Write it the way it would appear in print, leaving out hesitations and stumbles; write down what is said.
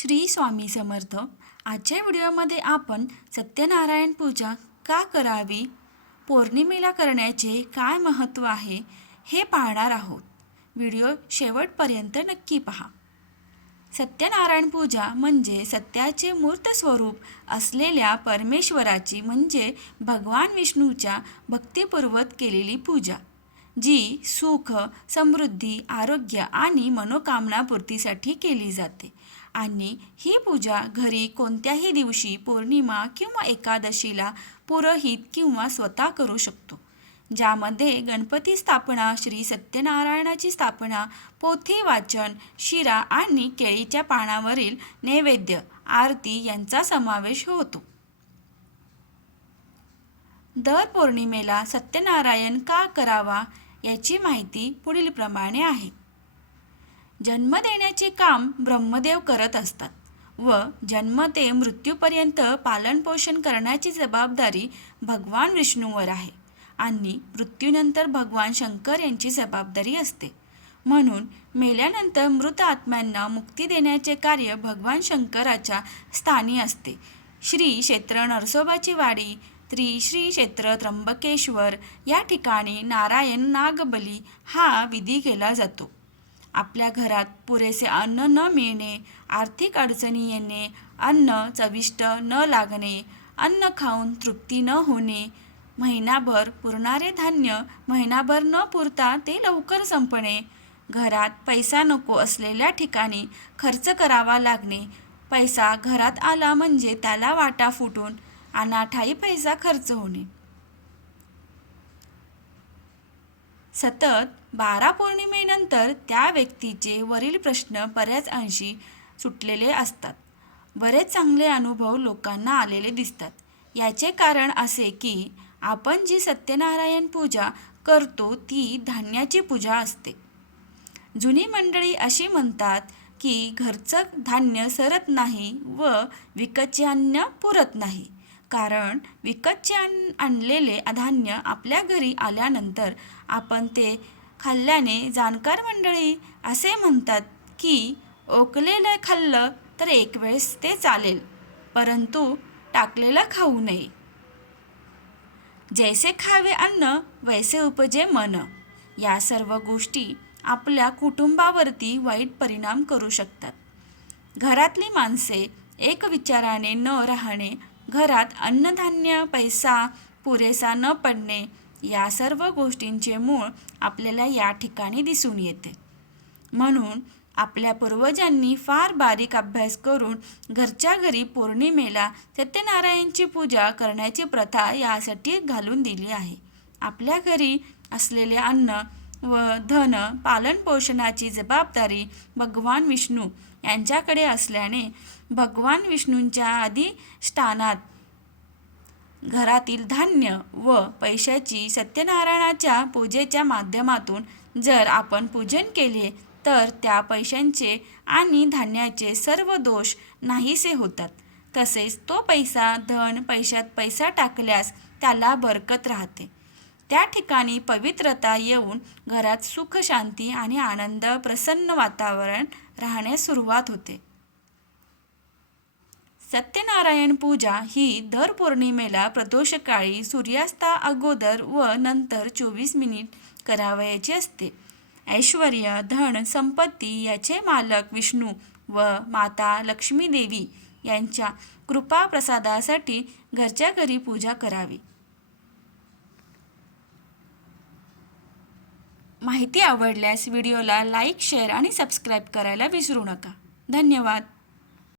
श्री स्वामी समर्थ. आजच्या व्हिडिओमध्ये आपण सत्यनारायण पूजा का करावी, पौर्णिमेला करण्याचे काय महत्त्व आहे हे पाहणार आहोत. व्हिडिओ शेवटपर्यंत नक्की पहा. सत्यनारायण पूजा म्हणजे सत्याचे मूर्त स्वरूप असलेल्या परमेश्वराची म्हणजे भगवान विष्णूच्या भक्तिपूर्वक केलेली पूजा, जी सुख, समृद्धी, आरोग्य आणि मनोकामनापूर्तीसाठी केली जाते. आणि ही पूजा घरी कोणत्याही दिवशी, पौर्णिमा किंवा एकादशीला पुरोहित किंवा स्वतः करू शकतो. ज्यामध्ये गणपती स्थापना, श्री सत्यनारायणाची स्थापना, पोथी वाचन, शिरा आणि केळीच्या पानावरील नैवेद्य, आरती यांचा समावेश होतो. दर पौर्णिमेला सत्यनारायण का करावा याची माहिती पुढीलप्रमाणे आहे. जन्म देण्याचे काम ब्रह्मदेव करत असतात व जन्म ते मृत्यूपर्यंत पालनपोषण करण्याची जबाबदारी भगवान विष्णूवर आहे आणि मृत्यूनंतर भगवान शंकर यांची जबाबदारी असते. म्हणून मेल्यानंतर मृत आत्म्यांना मुक्ती देण्याचे कार्य भगवान शंकराच्या स्थानी असते. श्री क्षेत्र नरसोबाची वाडी, श्री क्षेत्र त्र्यंबकेश्वर या ठिकाणी नारायण नागबली हा विधी केला जातो. आपल्या घरात पुरेसे अन्न न मिळणे, आर्थिक अडचणी येणे, अन्न चविष्ट न लागणे, अन्न खाऊन तृप्ती न होणे, महिनाभर पुरणारे धान्य महिनाभर न पुरता ते लवकर संपणे, घरात पैसा नको असलेल्या ठिकाणी खर्च करावा लागणे, पैसा घरात आला म्हणजे त्याला वाटा फुटून अनाठाई पैसा खर्च होणे. सतत 12 पौर्णिमेनंतर त्या व्यक्तीचे वरील प्रश्न बऱ्याच अंशी सुटलेले असतात. बरेच चांगले अनुभव लोकांना आलेले दिसतात. याचे कारण असे की आपण जी सत्यनारायण पूजा करतो ती धान्याची पूजा असते. जुनी मंडळी अशी म्हणतात की घरचं धान्य सरत नाही व विकतचे अन्न पुरत नाही. कारण विकतचे आणलेले धान्य आपल्या घरी आल्यानंतर आपण ते खाल्ल्याने जाणकार मंडळी असे म्हणतात की ओकलेलं खाल्लं तर एक वेळेस ते चालेल, परंतु टाकलेलं खाऊ नये. जैसे खावे अन्न वैसे उपजे मन. या सर्व गोष्टी आपल्या कुटुंबावरती वाईट परिणाम करू शकतात. घरातली माणसे एक विचाराने न राहणे, घरात अन्नधान्य पैसा पुरेसा न पडणे या सर्व गोष्टींचे मूळ आपल्याला या ठिकाणी दिसून येते. म्हणून आपल्या पूर्वजांनी फार बारीक अभ्यास करून घरच्या घरी पौर्णिमेला सत्यनारायणची पूजा करण्याची प्रथा यासाठी घालून दिली आहे. आपल्या घरी असलेले अन्न व धन पालनपोषणाची जबाबदारी भगवान विष्णू यांच्याकडे असल्याने भगवान विष्णूंच्या अधिष्ठानात घरातील धान्य व पैशाची सत्यनारायणाच्या पूजेच्या माध्यमातून जर आपण पूजन केले तर त्या पैशांचे आणि धान्याचे सर्व दोष नाहीसे होतात. तसेच तो पैसा पैशात पैसा टाकल्यास त्याला बरकत राहते. त्या ठिकाणी पवित्रता येऊन घरात सुख, शांती आणि आनंद, प्रसन्न वातावरण राहण्यास सुरुवात होते. सत्यनारायण पूजा ही दर पौर्णिमेला प्रदोषकाळी सूर्यास्ता अगोदर व नंतर 24 मिनिट करावयाची असते. ऐश्वर्य, धन, संपत्ती याचे मालक विष्णू व माता लक्ष्मी देवी यांच्या कृपा प्रसादासाठी घरच्या घरी पूजा करावी. माहिती आवडल्यास व्हिडिओला लाईक, शेअर आणि सबस्क्राईब करायला विसरू नका. धन्यवाद.